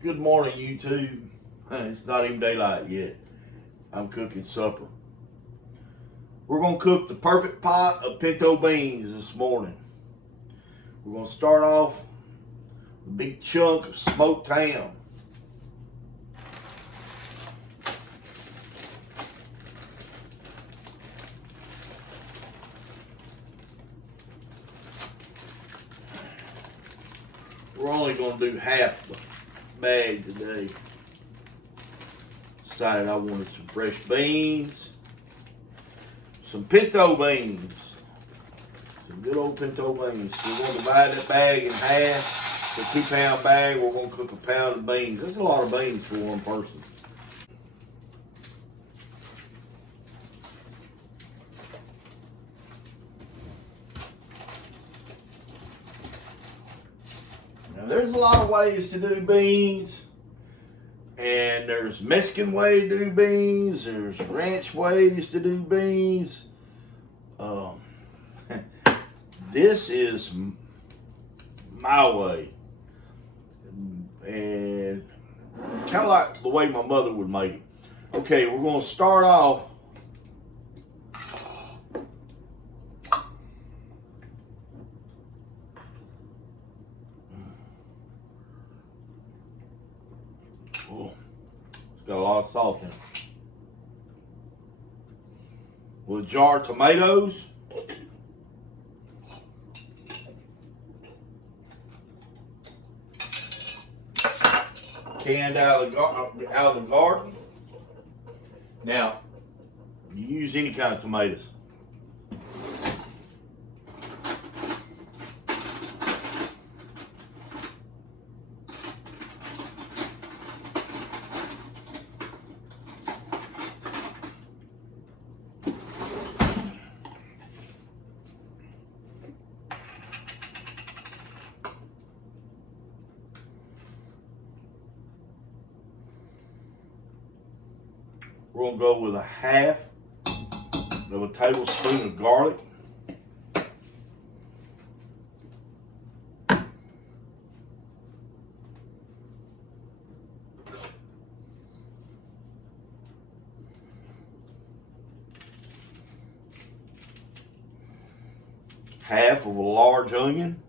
Good morning, YouTube. It's not even daylight yet. I'm cooking supper. We're going to cook the perfect pot of pinto beans this morning. We're going to start off with a big chunk of smoked ham. We're only going to do half the bag today. Decided I wanted some fresh beans, some pinto beans, some good old pinto beans. So we're going to divide that bag in half. It's a 2-pound bag. We're going to cook a pound of beans. That's a lot of beans for one person. Now, there's a lot of ways to do beans. And there's Mexican way to do beans. There's ranch ways to do beans. This is my way. And kind of like the way my mother would make it. Okay, we're going to start off. Oh, it's got a lot of salt in it. With a jar of tomatoes. Canned out of the garden. Now, you use any kind of tomatoes. We're going to go with a half of a tablespoon of garlic. Half of a large onion.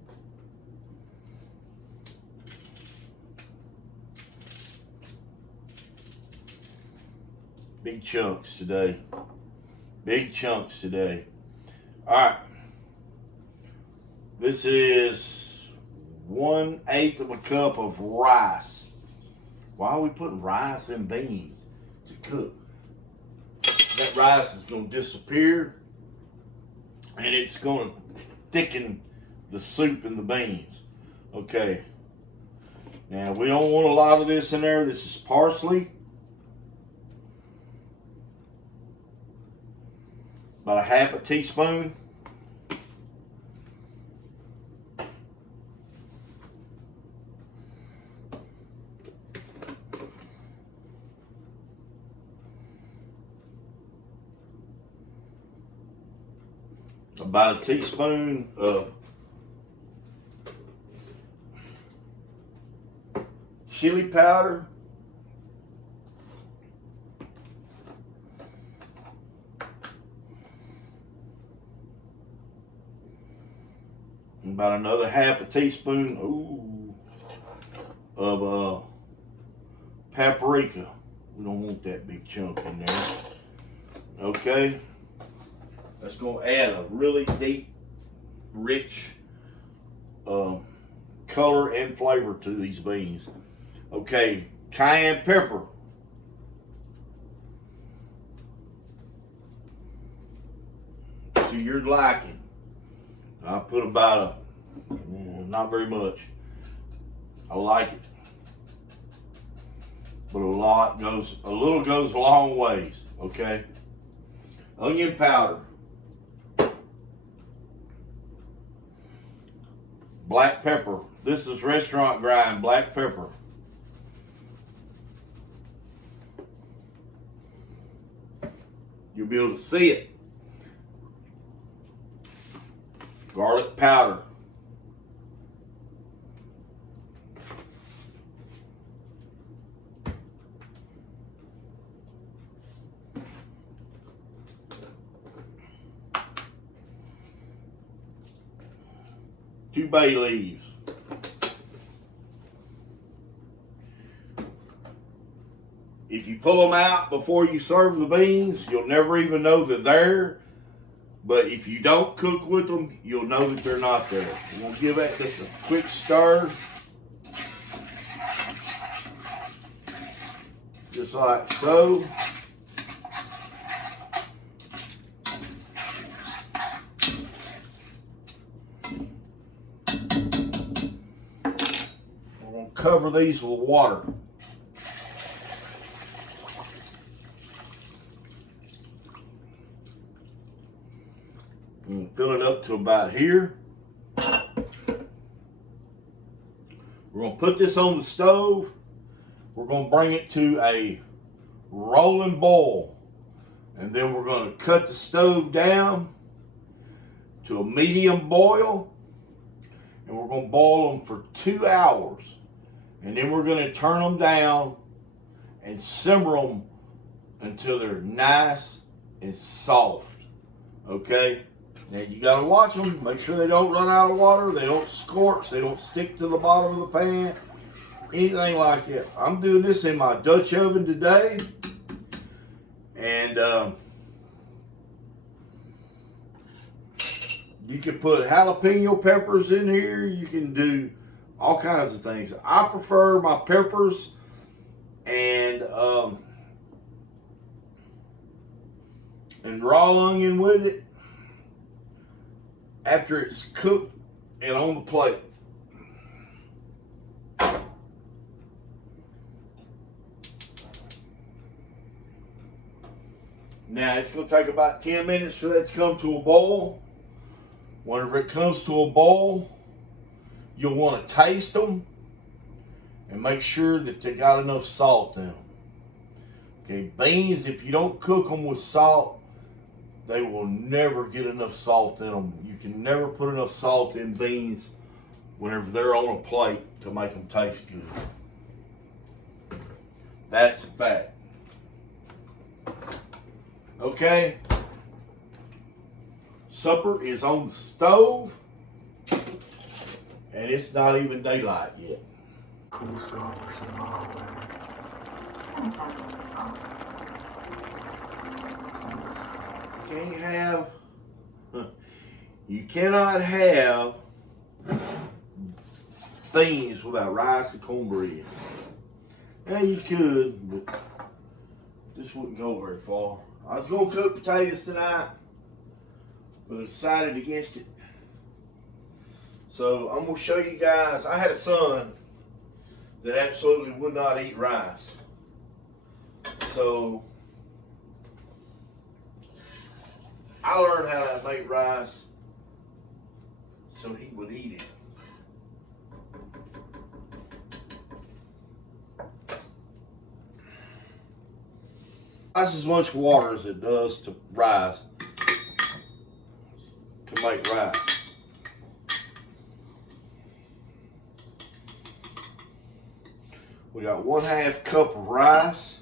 Big chunks today. Big chunks today. All right. This is 1/8 of a cup of rice. Why are we putting rice in beans to cook? That rice is going to disappear and it's going to thicken the soup and the beans. Okay. Now, we don't want a lot of this in there. This is parsley. About a half a teaspoon. About a teaspoon of chili powder. About another half a teaspoon of paprika. We don't want that big chunk in there. Okay. That's going to add a really deep, rich color and flavor to these beans. Okay, cayenne pepper. To your liking. I put about not very much. I like it. But a little goes a long ways, okay? Onion powder. Black pepper. This is restaurant grind black pepper. You'll be able to see it. Garlic powder. 2 bay leaves. If you pull them out before you serve the beans, you'll never even know they're there. But if you don't cook with them, you'll know that they're not there. We're going to give that just a quick stir. Just like so. We're going to cover these with water. And fill it up to about here. We're going to put this on the stove. We're going to bring it to a rolling boil. And then we're going to cut the stove down to a medium boil. And we're going to boil them for 2 hours. And then we're going to turn them down and simmer them until they're nice and soft. Okay? Now you got to watch them. Make sure they don't run out of water. They don't scorch. They don't stick to the bottom of the pan. Anything like that. I'm doing this in my Dutch oven today. And you can put jalapeno peppers in here. You can do all kinds of things. I prefer my peppers and raw onion with it after it's cooked and on the plate. Now it's going to take about 10 minutes for that to come to a boil. Whenever it comes to a boil, you'll want to taste them and make sure that they got enough salt in them. Okay, beans, if you don't cook them with salt, they will never get enough salt in them. You can never put enough salt in beans whenever they're on a plate to make them taste good. That's a fact. Okay, supper is on the stove, and it's not even daylight yet. You cannot have beans without rice and cornbread. Yeah, you could, but this wouldn't go very far. I was going to cook potatoes tonight, but I decided against it. So I'm going to show you guys. I had a son that absolutely would not eat rice. So I learned how to make rice so he would eat it. That's as much water as it does to rice, to make rice. We got 1/2 cup of rice.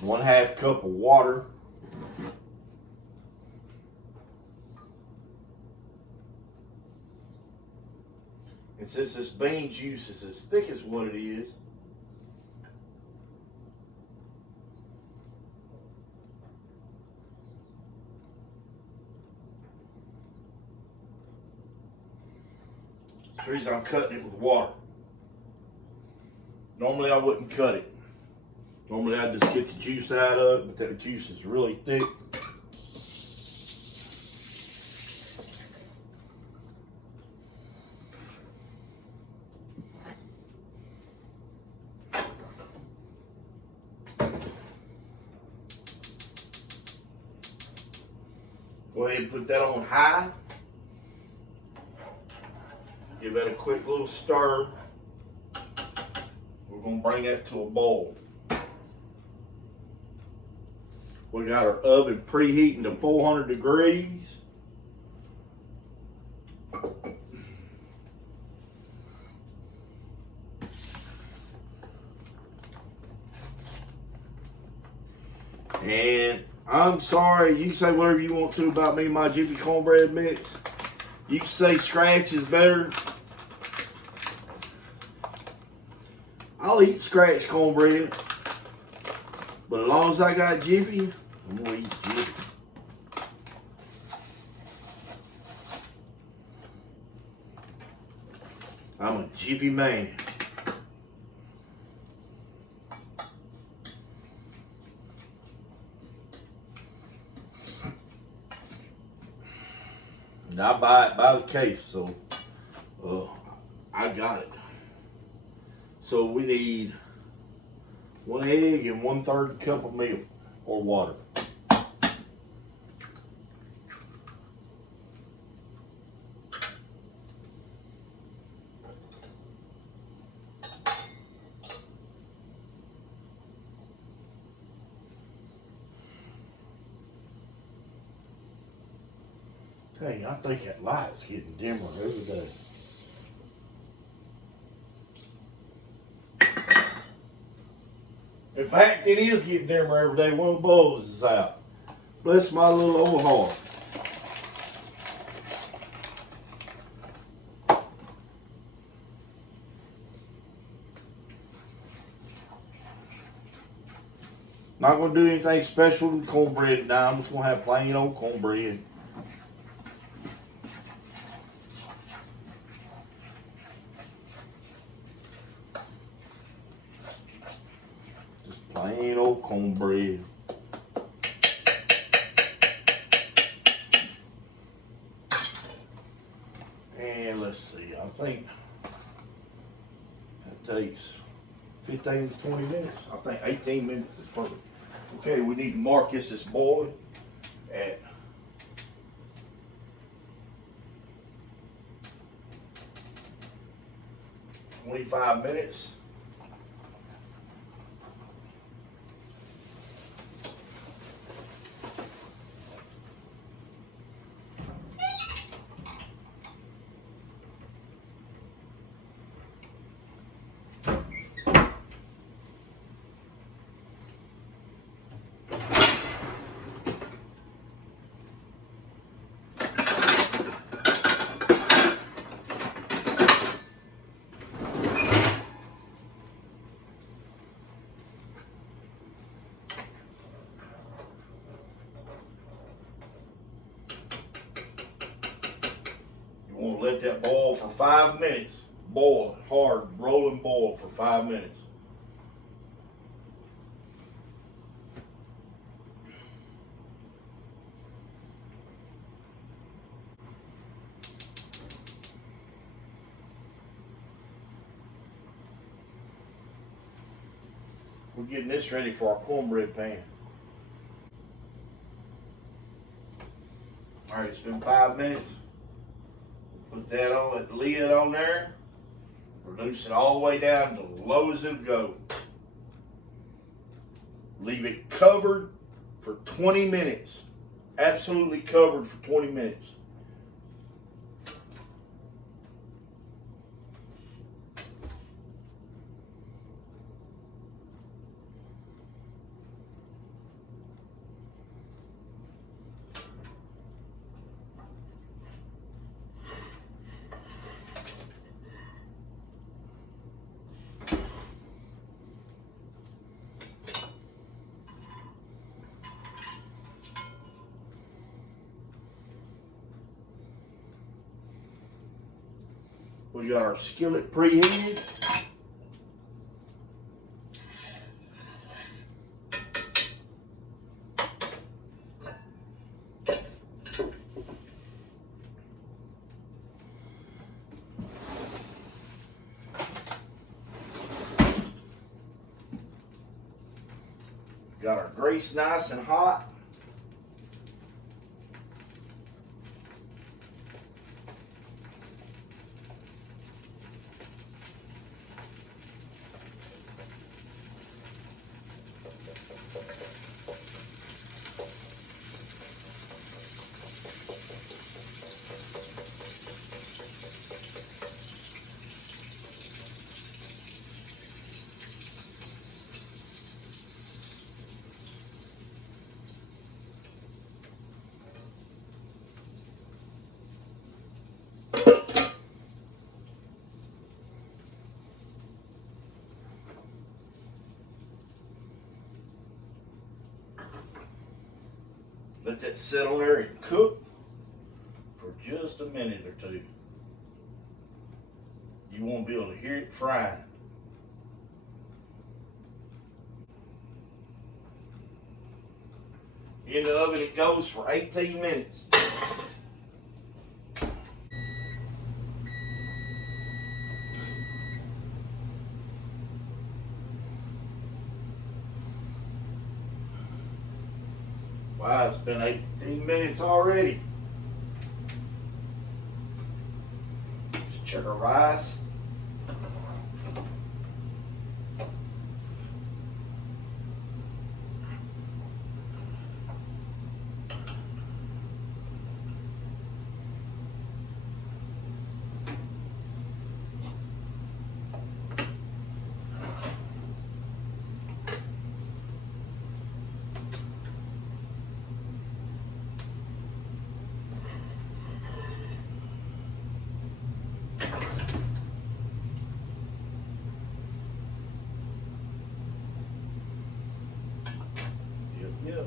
One-half cup of water. And since this bean juice is as thick as what it is, that's the reason I'm cutting it with water. Normally I wouldn't cut it. Normally I'd just get the juice out of it, but that juice is really thick. Go ahead and put that on high. Give that a quick little stir. We're going to bring that to a boil. We got our oven preheating to 400 degrees. And I'm sorry, you can say whatever you want to about me and my Jiffy cornbread mix. You can say scratch is better. I'll eat scratch cornbread. But as long as I got Jiffy, I'm gonna eat Jiffy. I'm a Jiffy man. And I buy it by the case, so I got it. So we need 1 egg and 1/3 cup of milk or water. Hey, I think that light's getting dimmer every day. In fact, it is getting dimmer every day. One of the bulbs is out. Bless my little old heart. Not going to do anything special with cornbread now. I'm just going to have plain old cornbread. Just plain old cornbread. And let's see, I think that takes 15 to 20 minutes. I think 18 minutes is perfect. Okay, we need to mark this as boiling at 25 minutes. You want to let that boil for 5 minutes. Boil it hard, rolling boil for 5 minutes. We're getting this ready for our cornbread pan. All right, it's been 5 minutes. Put that on, that lid on there. Reduce it all the way down to the low as it'll go. Leave it covered for 20 minutes. Absolutely covered for 20 minutes. We got our skillet preheated. Got our grease nice and hot. Let that sit on there and cook for just a minute or two. You won't be able to hear it frying. In the oven it goes for 18 minutes. Wow, it's been 18 minutes already. Just check our rice. Yep.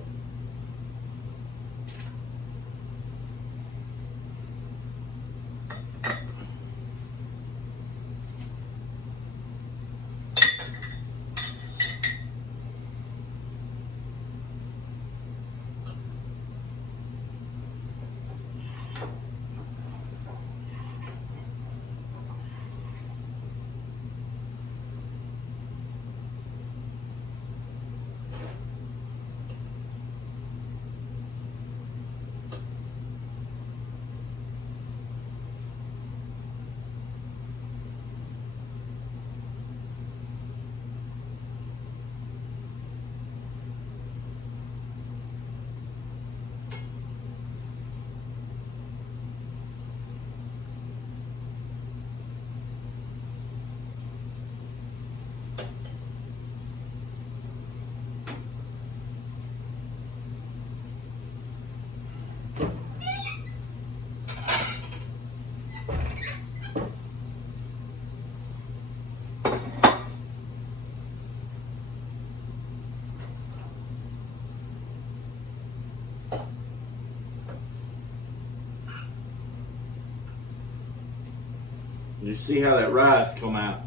You see how that rice come out.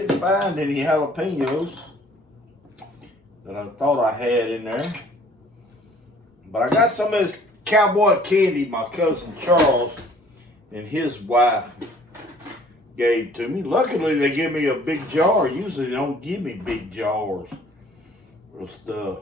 didn't find any jalapenos that I thought I had in there. But I got some of this cowboy candy my cousin Charles and his wife gave to me. Luckily, they give me a big jar. Usually, they don't give me big jars of stuff.